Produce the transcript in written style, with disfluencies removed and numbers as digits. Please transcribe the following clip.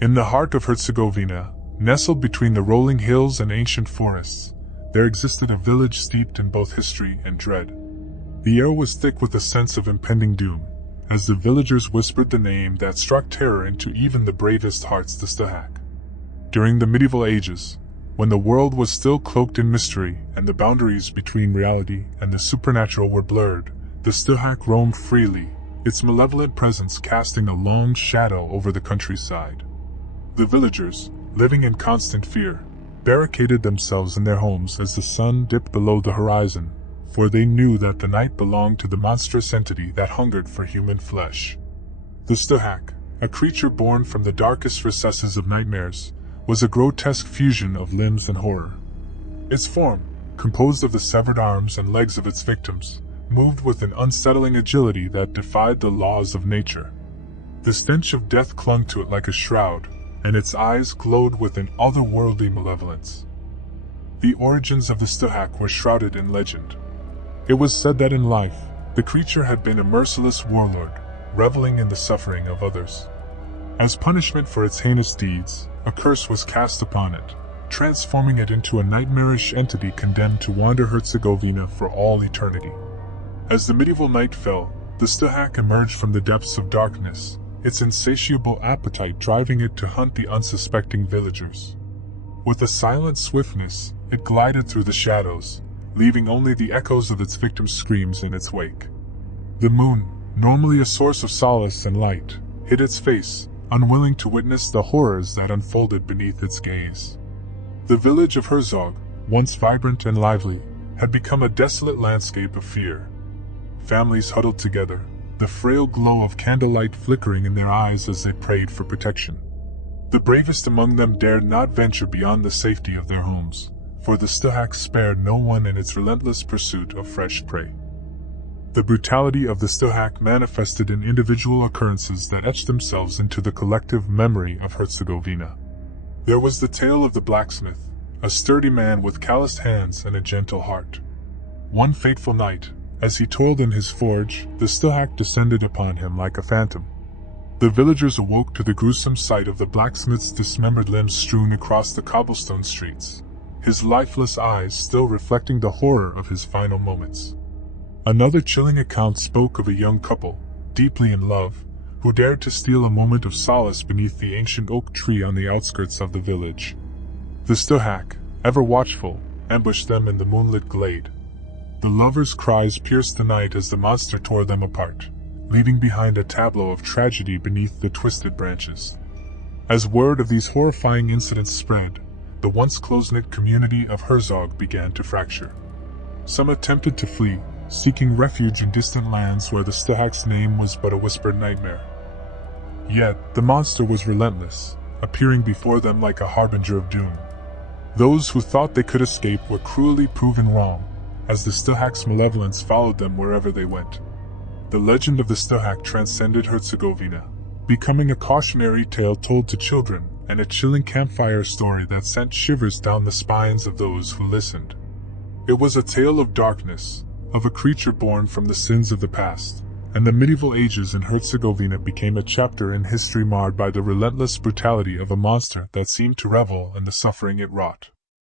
In the heart of Herzegovina, nestled between the rolling hills and ancient forests, there existed a village steeped in both history and dread. The air was thick with a sense of impending doom, as the villagers whispered the name that struck terror into even the bravest hearts, the Stuhac. During the medieval ages, when the world was still cloaked in mystery and the boundaries between reality and the supernatural were blurred, the Stuhac roamed freely, its malevolent presence casting a long shadow over the countryside. The villagers, living in constant fear, barricaded themselves in their homes as the sun dipped below the horizon, for they knew that the night belonged to the monstrous entity that hungered for human flesh. The Stuhac, a creature born from the darkest recesses of nightmares, was a grotesque fusion of limbs and horror. Its form, composed of the severed arms and legs of its victims, moved with an unsettling agility that defied the laws of nature. The stench of death clung to it like a shroud, and its eyes glowed with an otherworldly malevolence. The origins of the Stuhac were shrouded in legend. It was said that in life, the creature had been a merciless warlord, reveling in the suffering of others. As punishment for its heinous deeds, a curse was cast upon it, transforming it into a nightmarish entity condemned to wander Herzegovina for all eternity. As the medieval night fell, the Stuhac emerged from the depths of darkness, its insatiable appetite driving it to hunt the unsuspecting villagers. With a silent swiftness, it glided through the shadows, leaving only the echoes of its victims' screams in its wake. The moon, normally a source of solace and light, hid its face, unwilling to witness the horrors that unfolded beneath its gaze. The village of Herzog, once vibrant and lively, had become a desolate landscape of fear. Families huddled together, the frail glow of candlelight flickering in their eyes as they prayed for protection. The bravest among them dared not venture beyond the safety of their homes, for the Stuhac spared no one in its relentless pursuit of fresh prey. The brutality of the Stuhac manifested in individual occurrences that etched themselves into the collective memory of Herzegovina. There was the tale of the blacksmith, a sturdy man with calloused hands and a gentle heart. One fateful night, as he toiled in his forge, the Stuhac descended upon him like a phantom. The villagers awoke to the gruesome sight of the blacksmith's dismembered limbs strewn across the cobblestone streets, his lifeless eyes still reflecting the horror of his final moments. Another chilling account spoke of a young couple, deeply in love, who dared to steal a moment of solace beneath the ancient oak tree on the outskirts of the village. The Stuhac, ever watchful, ambushed them in the moonlit glade. The lovers' cries pierced the night as the monster tore them apart, leaving behind a tableau of tragedy beneath the twisted branches. As word of these horrifying incidents spread, the once close-knit community of Herzog began to fracture. Some attempted to flee, seeking refuge in distant lands where the Stuhac's name was but a whispered nightmare. Yet, the monster was relentless, appearing before them like a harbinger of doom. Those who thought they could escape were cruelly proven wrong, as the Stuhac's malevolence followed them wherever they went. The legend of the Stuhac transcended Herzegovina, becoming a cautionary tale told to children and a chilling campfire story that sent shivers down the spines of those who listened. It was a tale of darkness, of a creature born from the sins of the past, and the medieval ages in Herzegovina became a chapter in history marred by the relentless brutality of a monster that seemed to revel in the suffering it wrought.